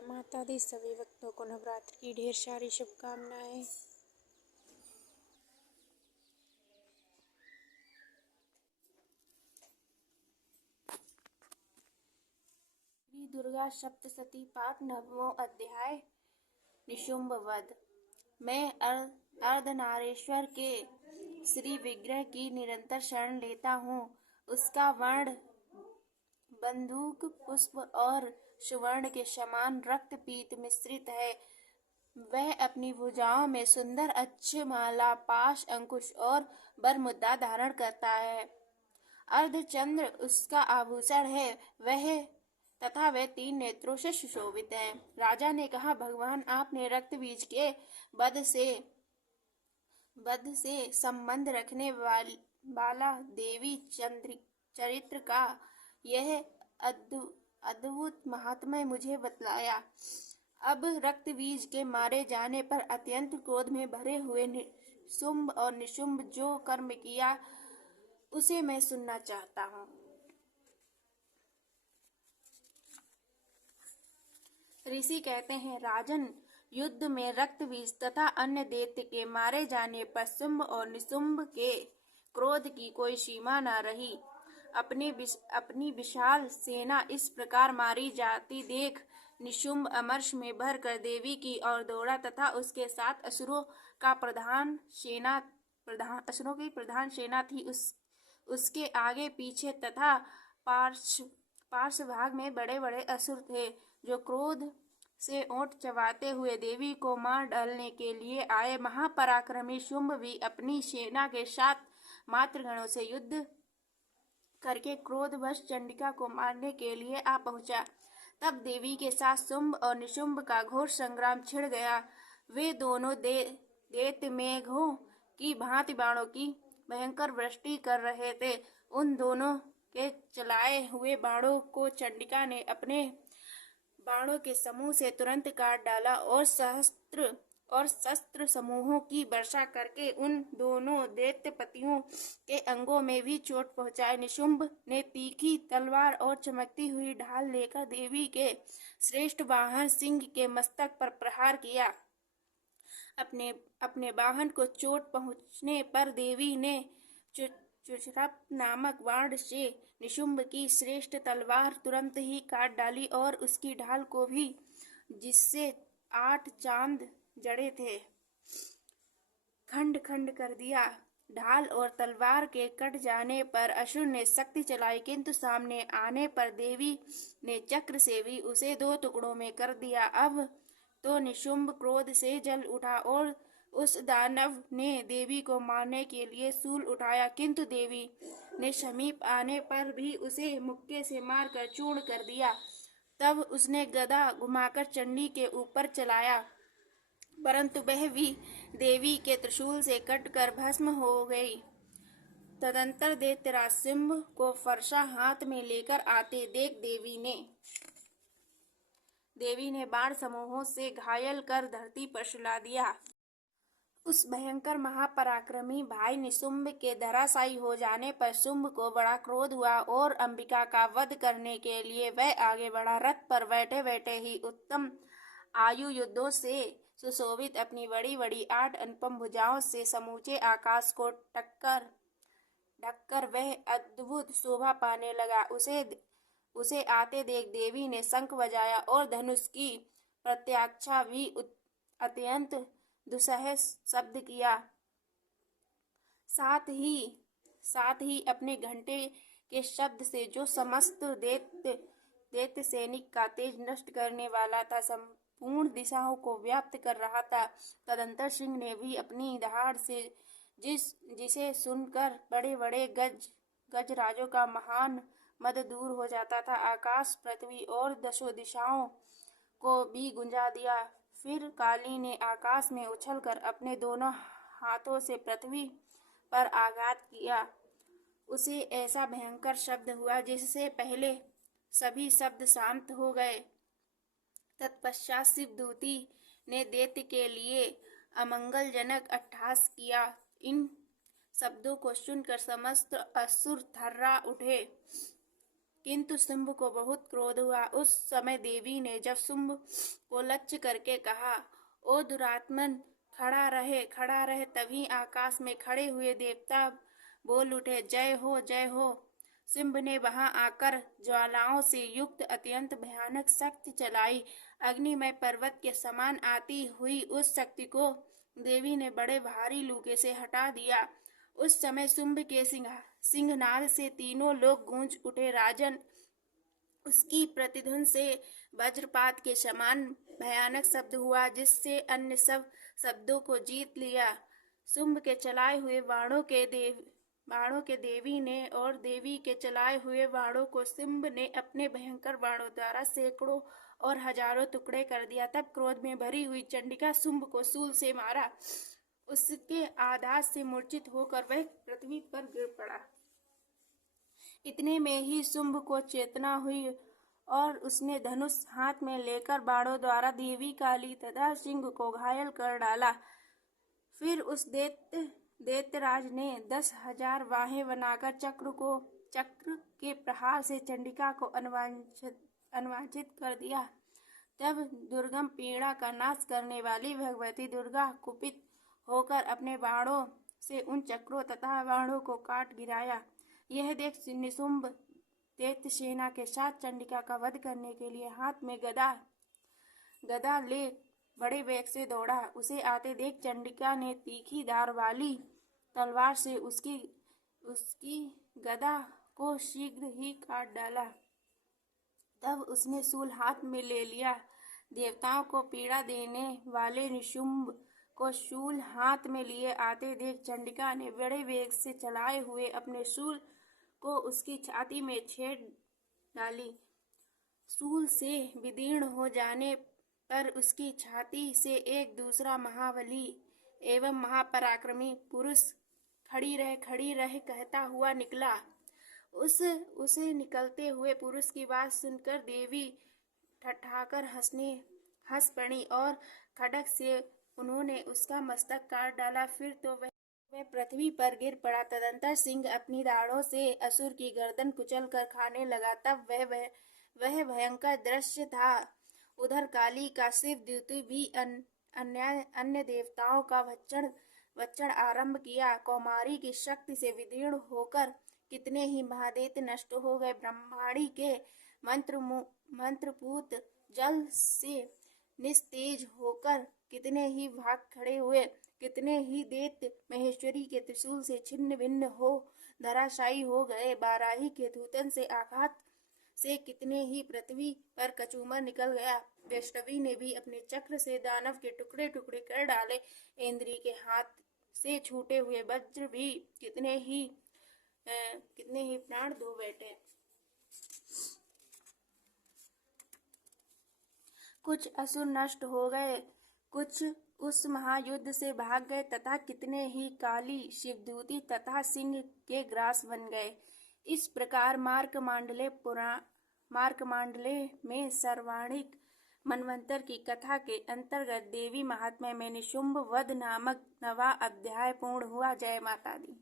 जय माता दी। सभी भक्तों को नवरात्र की ढेर सारी शुभकामनाएं। श्री दुर्गा सप्तशती पाठ नवमो अध्याय। निशुंभ वध। मैं अर्धनारेश्वर के श्री विग्रह की निरंतर शरण लेता हूँ। उसका वर्ण बंदूक पुष्प और सुवर्ण के समान रक्त पीत मिश्रित है। वह अपनी भुजाओं में सुंदर अक्षमाला, पाश, अंकुश और बरमुद्दा धारण करता है। अर्धचंद्र उसका आभूषण है। वह 3 नेत्रों से सुशोभित है। राजा ने कहा, भगवान, आपने रक्त बीज के वध से संबंध रखने वाला देवी चरित्र का यह अद्भुत महात्म्य मुझे बतलाया। अब रक्त बीज के मारे जाने पर अत्यंत क्रोध में भरे हुए शुंभ और निशुंभ जो कर्म किया उसे मैं सुनना चाहता हूँ। ऋषि कहते हैं, राजन, युद्ध में रक्त बीज तथा अन्य दैत्य के मारे जाने पर शुंभ और निशुंभ के क्रोध की कोई सीमा न रही। अपनी विशाल सेना इस प्रकार मारी जाती देख निशुंभ अमर्ष में भरकर देवी की ओर दौड़ा तथा उसके साथ असुरों की प्रधान सेना थी। उसके आगे पीछे तथा पार्श्व भाग में बड़े बड़े असुर थे जो क्रोध से ओंठ चबाते हुए देवी को मार डालने के लिए आए। महापराक्रमी शुंभ भी अपनी सेना के साथ मातृगणों से युद्ध करके क्रोधवश चंडिका को मारने के लिए आ पहुंचा। तब देवी के साथ शुंभ और निशुंभ का घोर संग्राम छिड़ गया। वे दोनों दैत्य मेघों की भांति बाणों की भयंकर वृष्टि कर रहे थे। उन दोनों के चलाए हुए बाणों को चंडिका ने अपने बाणों के समूह से तुरंत काट डाला और शस्त्र समूहों की वर्षा करके उन दोनों दैत्यपतियों के अंगों में भी चोट पहुंचाई। निशुंभ ने तीखी तलवार और चमकती हुई ढाल लेकर देवी के श्रेष्ठ वाहन सिंह के मस्तक पर प्रहार किया। अपने वाहन को चोट पहुंचने पर देवी ने चुचरप नामक बाण से निशुंभ की श्रेष्ठ तलवार तुरंत ही काट डाली और उसकी ढाल को भी, जिससे 8 चांद जड़े थे, खंड खंड कर दिया। ढाल और तलवार के कट जाने पर असुर ने शक्ति चलाई, किंतु सामने आने पर देवी ने चक्र से भी उसे 2 टुकड़ों में कर दिया। अब तो निशुंभ क्रोध से जल उठा और उस दानव ने देवी को मारने के लिए शूल उठाया, किंतु देवी ने समीप आने पर भी उसे मुक्के से मारकर चूर्ण कर दिया। तब उसने गदा घुमाकर चंडी के ऊपर चलाया, परंतु वह भी देवी के त्रिशूल से कटकर भस्म हो गई। तदंतर दैत्यराज शुंभ को फरसा हाथ में लेकर आते देख देवी ने बाण समूहों से घायल कर धरती पर सुला दिया। उस भयंकर महापराक्रमी भाई निशुंभ के धराशायी हो जाने पर शुंभ को बड़ा क्रोध हुआ और अंबिका का वध करने के लिए वह आगे बढ़ा। रथ पर बैठे बैठे ही उत्तम आयु युद्धों से सुशोभित अपनी बड़ी बड़ी 8 अनुपम भुजाओं से समूचे आकाश को ढककर वह अद्भुत शोभा पाने लगा। उसे आते देख देवी ने शंख बजाया और धनुष की प्रत्याक्षा भी अत्यंत दुस्सह शब्द किया। साथ ही अपने घंटे के शब्द से जो समस्त दैत्य सैनिक का तेज नष्ट करने वाला था, संपूर्ण दिशाओं को व्याप्त कर रहा था। तदंतर सिंह ने भी अपनी दहाड़ से जिसे सुनकर बड़े बड़े गजराजों का महान मद दूर हो जाता था, आकाश, पृथ्वी और 10 दिशाओं को भी गुंजा दिया। फिर काली ने आकाश में उछलकर अपने दोनों हाथों से पृथ्वी पर आघात किया। उसे ऐसा भयंकर शब्द हुआ जिससे पहले सभी शब्द शांत हो गए। तत्पश्चात शिवदूती ने दैत्य के लिए अमंगलजनक अट्टहास किया। इन शब्दों को सुनकर समस्त असुर थर्रा उठे। किंतु शुंभ को बहुत क्रोध हुआ। उस समय देवी ने जब शुंभ को लक्ष्य करके कहा, ओ दुरात्मन, खड़ा रहे। तभी आकाश में खड़े हुए देवता बोल उठे, जय हो, जय हो। शुंभ ने वहां आकर ज्वालाओं से युक्त अत्यंत भयानक शक्ति चलाई। अग्निमय पर्वत के समान आती हुई उस शक्ति को देवी ने बड़े भारी लूके से हटा दिया। उस समय शुंभ के सिंहनाद से तीनों लोग गूंज उठे। राजन, उसकी प्रतिध्वनि से वज्रपात के समान भयानक शब्द हुआ, जिससे अन्य सब शब्दों को जीत लिया। शुंभ के चलाए हुए बाणों के देवी ने और देवी के चलाए हुए बाणों को शुंभ ने अपने भयंकर बाणों द्वारा सैकड़ों और हजारों टुकड़े कर दिया। तब क्रोध में भरी हुई चंडिका शुंभ को शूल से मारा। उसके आघात से मूर्छित होकर वह पृथ्वी पर गिर पड़ा। इतने में ही शुंभ को चेतना हुई और उसने धनुष हाथ में लेकर बाणों द्वारा देवी, काली तथा सिंह को घायल कर डाला। फिर उस दैत्यराज ने 10,000 बाहें बनाकर चक्र के प्रहार से चंडिका को अनवांछित कर दिया। तब दुर्गम पीड़ा का नाश करने वाली भगवती दुर्गा कुपित होकर अपने बाणों से उन चक्रों तथा बाणों को काट गिराया। यह देख निशुंभ दैत्य सेना के साथ चंडिका का वध करने के लिए हाथ में गदा ले बड़े वेग से दौड़ा। उसे आते देख चंडिका ने तीखी धार वाली तलवार से उसकी गदा को शीघ्र ही काट डाला। तब उसने शूल हाथ में ले लिया। देवताओं को पीड़ा देने वाले निशुंभ को शूल हाथ में लिए आते देख चंडिका ने बड़े वेग से चलाए हुए अपने शूल को उसकी छाती में छेद डाली। शूल से विदीर्ण हो जाने पर उसकी छाती से एक दूसरा महाबली एवं महापराक्रमी पुरुष खड़ी रह कहता हुआ निकला। उसे निकलते हुए पुरुष की बात सुनकर देवी ठठाकर हंस पड़ी और खड्ग से उन्होंने उसका मस्तक काट डाला। फिर तो वह पृथ्वी पर गिर पड़ा। तदंतर सिंह अपनी दाढ़ों से असुर की गर्दन कुचल कर खाने लगा। तब वह भयंकर दृश्य था। उधर काली का शिवदूती भी अन्य देवताओं का भक्षण आरंभ किया। कौमारी की शक्ति से विदीर्ण होकर कितने ही महादैत्य नष्ट हो गए। ब्रह्माणी के मंत्रपूत जल से निस्तेज होकर कितने ही भाग खड़े हुए। कितने ही दैत्य महेश्वरी के त्रिशूल से छिन्न भिन्न हो धराशायी हो गए। बाराही के धूतन से आघात से कितने ही पृथ्वी पर कचूमर निकल गया। वैष्णवी ने भी अपने चक्र से दानव के टुकड़े टुकड़े कर डाले। इंद्री के हाथ से छूटे हुए वज्र भी कितने ही प्राण दो बैठे। कुछ असुर नष्ट हो गए, कुछ उस महायुद्ध से भाग गए तथा कितने ही काली, शिवदूती तथा सिंह के ग्रास बन गए। इस प्रकार मार्कमांडले में सर्वाणिक मनवंतर की कथा के अंतर्गत देवी महात्म्य में निशुंभ वध नामक 9वां अध्याय पूर्ण हुआ। जय माता दी।